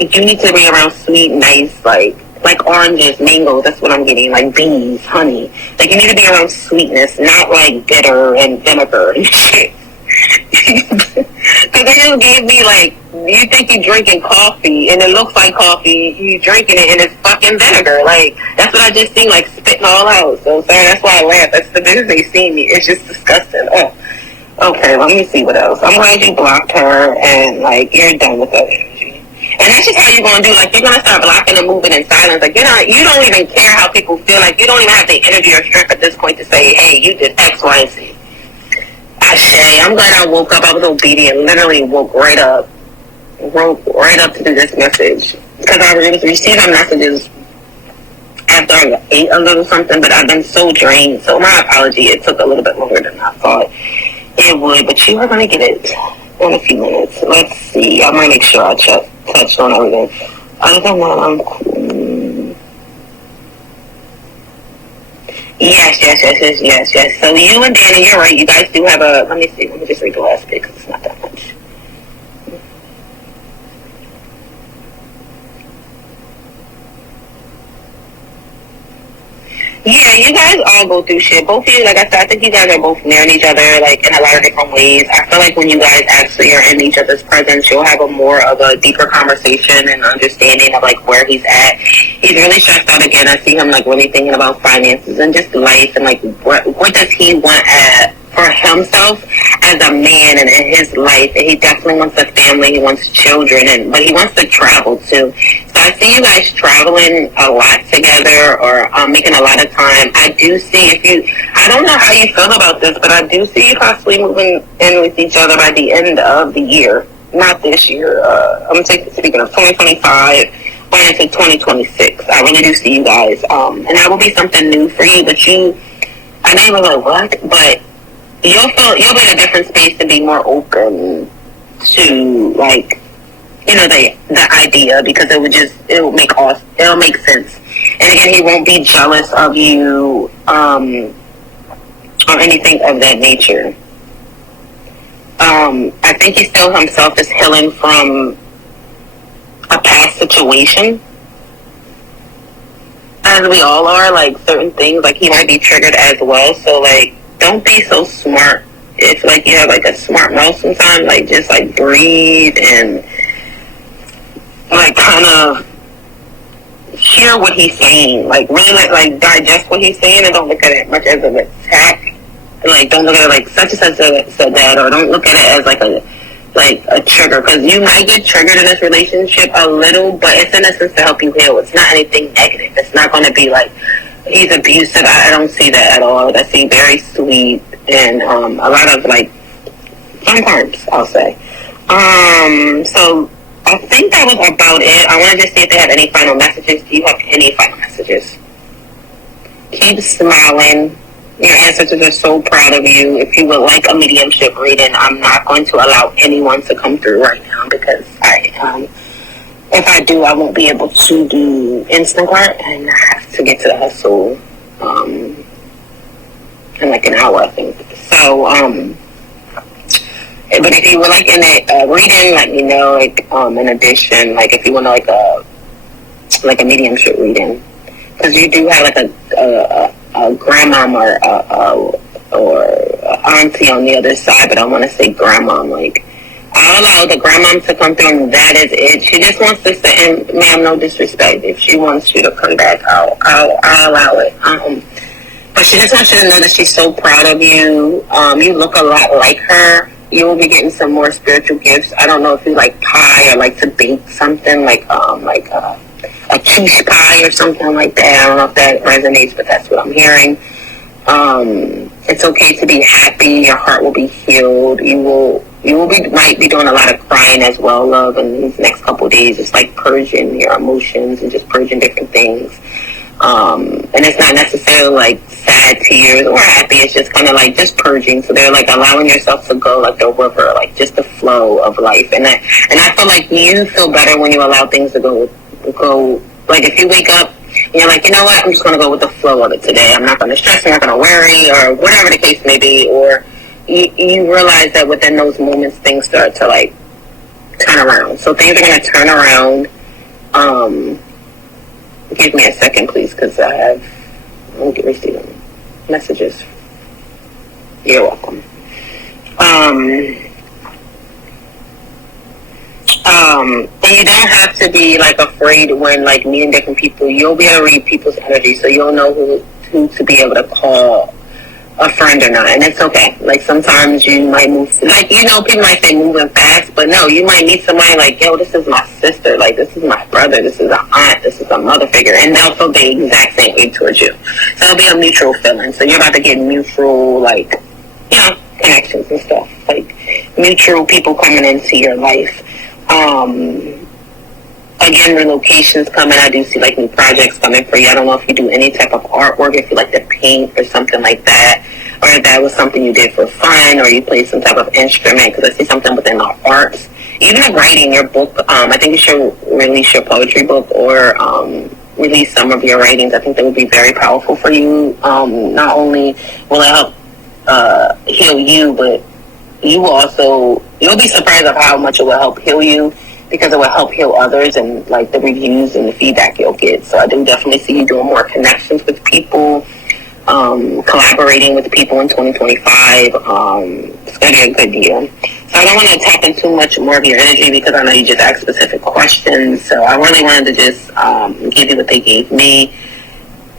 you need to be around sweet, nice, like oranges, mangoes. That's what I'm getting. Like bees, honey. Like, you need to be around sweetness, not like bitter and vinegar and shit. Because they just gave me, like, you think you're drinking coffee and it looks like coffee, you drinking it and it's fucking vinegar. Like, that's what I just seen, like, spitting all out. So sorry, that's why I laugh. That's the minute they see me. It's just disgusting. Oh, okay, let me see what else. I'm glad you blocked her and, like, you're done with that energy. And that's just how you're going to do. Like, you're going to start blocking and moving in silence. Like, you don't even care how people feel. Like, you don't even have the energy or strength at this point to say, hey, you did X, Y, and Z. I'm glad I woke up. I was obedient. Literally woke right up to do this message. Because I was receiving messages after I ate a little something, but I've been so drained. So my apology. It took a little bit longer than I thought it would. But you are going to get it in a few minutes. Let's see. I'm going to make sure I touched on everything. Other than that, I'm cool. Yes. So you and Danny, you're right. You guys do have a, let me see. Let me just read the last bit because it's not that much. Yeah, you guys all go through shit. Both of you, like I said, I think you guys are both near each other, like in a lot of different ways. I feel like when you guys actually are in each other's presence, you'll have a more of a deeper conversation and understanding of like where he's at. He's really stressed out again. I see him like really thinking about finances and just life and like what does he want for himself as a man and in his life. And he definitely wants a family. He wants children, but he wants to travel too. So I see you guys traveling a lot together or making a lot of time. I do see I don't know how you feel about this, but I do see you possibly moving in with each other by the end of the year. Not this year. I'm speaking of 2025 going into 2026. I really do see you guys. And that will be something new for you, but I know you were like, what? But you'll be in a different space to be more open to like, you know, the idea, because it'll make sense. And again, he won't be jealous of you or anything of that nature. I think he still himself is healing from a past situation, as we all are. Like certain things, like he might be triggered as well. So like, don't be so smart. If like you have like a smart mouth sometimes, like just like breathe and like kind of hear what he's saying. Like really like digest what he's saying and don't look at it much as an attack. Like don't look at it like such and such said that, or don't look at it as like a trigger, because you might get triggered in this relationship a little, but it's in a sense to help you heal. It's not anything negative. It's not going to be like he's abusive. I don't see that at all. I see very sweet and a lot of like fun times, I'll say. So I think that was about it. I want to just see if they have any final messages. Do you have any final messages? Keep smiling. Your ancestors are so proud of you. If you would like a mediumship reading, I'm not going to allow anyone to come through right now, because if I do, I won't be able to do instant art, and I have to get to the hustle in like an hour, I think. So, but if you would like a reading, let me know. Like, in addition, like if you want like a mediumship reading, because you do have like a grandmom or auntie on the other side, but I want to say grandmom. Like, I'll allow the grandmom to come through, and that is it. She just wants to say, and ma'am, no disrespect, if she wants you to come back, I'll allow it. But she just wants you to know that she's so proud of you. You look a lot like her. You will be getting some more spiritual gifts. I don't know if you like pie or like to bake something like a quiche pie or something like that. I don't know if that resonates, but that's what I'm hearing. It's okay to be happy. Your heart will be healed. Might be doing a lot of crying as well, love, in these next couple of days. It's like purging your emotions and just purging different things. And it's not necessarily like sad tears or happy. It's just kind of like just purging. So they're like allowing yourself to go like the river, like just the flow of life. And I feel like you feel better when you allow things to go. Like if you wake up and you're like, you know what, I'm just going to go with the flow of it today. I'm not going to stress, I'm not going to worry, or whatever the case may be. Or you realize that within those moments, things start to like turn around. So things are going to turn around. Give me a second, please, because I'm receiving messages. You're welcome. And you don't have to be like afraid when like meeting different people. You'll be able to read people's energy, so you'll know who to be able to call a friend or not. And it's okay. Like sometimes you might move, like, you know, people might say moving fast, but no, you might meet somebody like, yo, this is my sister, like this is my brother, this is an aunt, this is a mother figure, and they'll feel the exact same way towards you. So it'll be a mutual feeling. So you're about to get mutual, like, you know, connections and stuff, like mutual people coming into your life. Again, relocations coming. I do see like new projects coming for you. I don't know if you do any type of artwork, if you like to paint or something like that, or if that was something you did for fun, or you play some type of instrument, because I see something within the arts. Even writing your book, I think you should release your poetry book, or release some of your writings. I think that would be very powerful for you. Not only will it help heal you, but you'll be surprised of how much it will help heal you, because it will help heal others, and like the reviews and the feedback you'll get. So I do definitely see you doing more connections with people, collaborating with people in 2025. It's going to be a good year. So I don't want to tap in too much more of your energy because I know you just asked specific questions. So I really wanted to just give you what they gave me.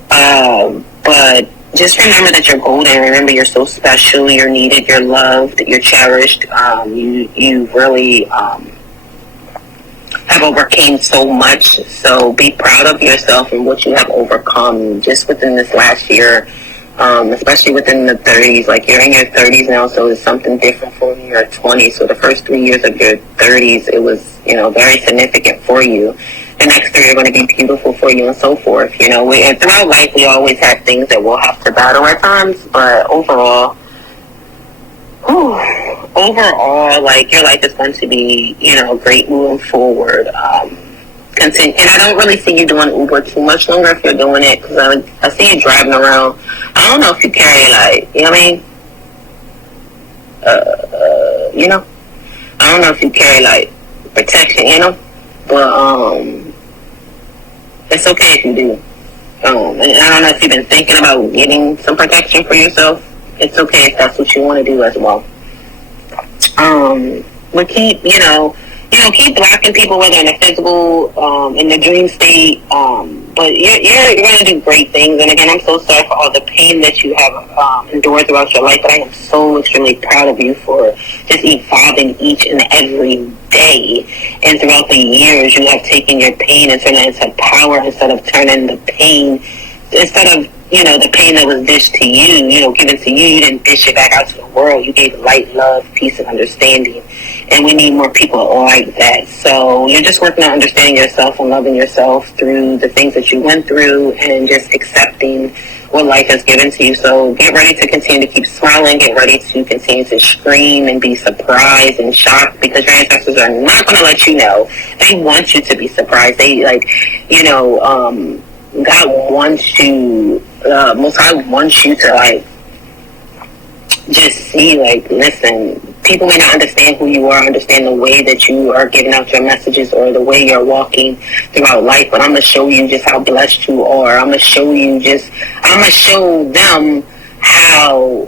But just remember that you're golden. Remember you're so special. You're needed. You're loved. You're cherished. You really have overcame so much. So be proud of yourself and what you have overcome just within this last year. Especially within the 30s, like you're in your 30s now, so it's something different from your 20s. So the first 3 years of your 30s, it was, very significant for you. The next 3 are going to be beautiful for you and so forth. And throughout life, we always have things that we'll have to battle at times, but overall, like your life is going to be, great moving forward. Continue, and I don't really see you doing Uber too much longer if you're doing it, because I see you driving around. I don't know if you carry, like, I don't know if you carry, like, protection, but it's okay if you do. And I don't know if you've been thinking about getting some protection for yourself. It's okay if that's what you want to do as well. But keep blocking people, whether in the physical, in the dream state. But you're going to do great things. And again, I'm so sorry for all the pain that you have endured throughout your life. But I am so extremely proud of you for just evolving each and every day. And throughout the years, you have taken your pain and turned it into power instead of turning the pain, instead of the pain that was dished to you, given to you, you didn't dish it back out to the world. You gave light, love, peace, and understanding. And we need more people like that. So you're just working on understanding yourself and loving yourself through the things that you went through and just accepting what life has given to you. So get ready to continue to keep smiling. Get ready to continue to scream and be surprised and shocked, because your ancestors are not going to let you know. They want you to be surprised. They, God wants you, Most High wants you to, just see, listen, people may not understand who you are, understand the way that you are giving out your messages or the way you're walking throughout life, but I'm going to show you just how blessed you are. I'm going to show them how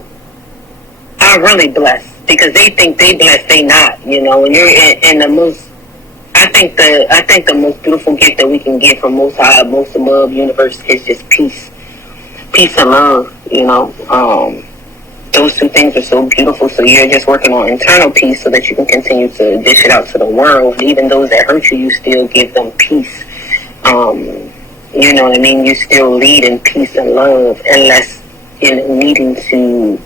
I'm really blessed, because they think they blessed, they not, and you're in the most, I think the most beautiful gift that we can get from Most High, most above universe, is just peace and love. Those two things are so beautiful. So you're just working on internal peace so that you can continue to dish it out to the world. And even those that hurt you, you still give them peace. You know what I mean? You still lead in peace and love, unless needing to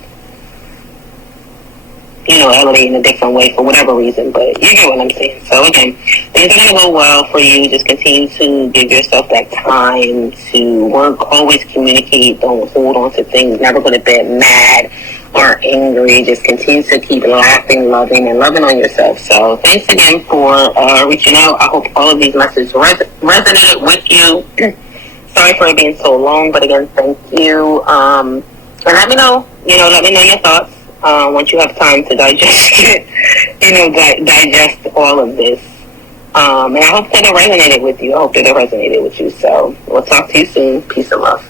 elevate in a different way for whatever reason, but you get what I'm saying. So again, things are going to go well for you. Just continue to give yourself that time to work, always communicate, don't hold on to things, never go to bed mad or angry. Just continue to keep laughing, loving, and loving on yourself. So thanks again for reaching out. I hope all of these messages resonated with you. Sorry for it being so long, but again, thank you. And let me know your thoughts. Once you have time to digest it, digest all of this. And I hope that it resonated with you. So we'll talk to you soon. Peace and love.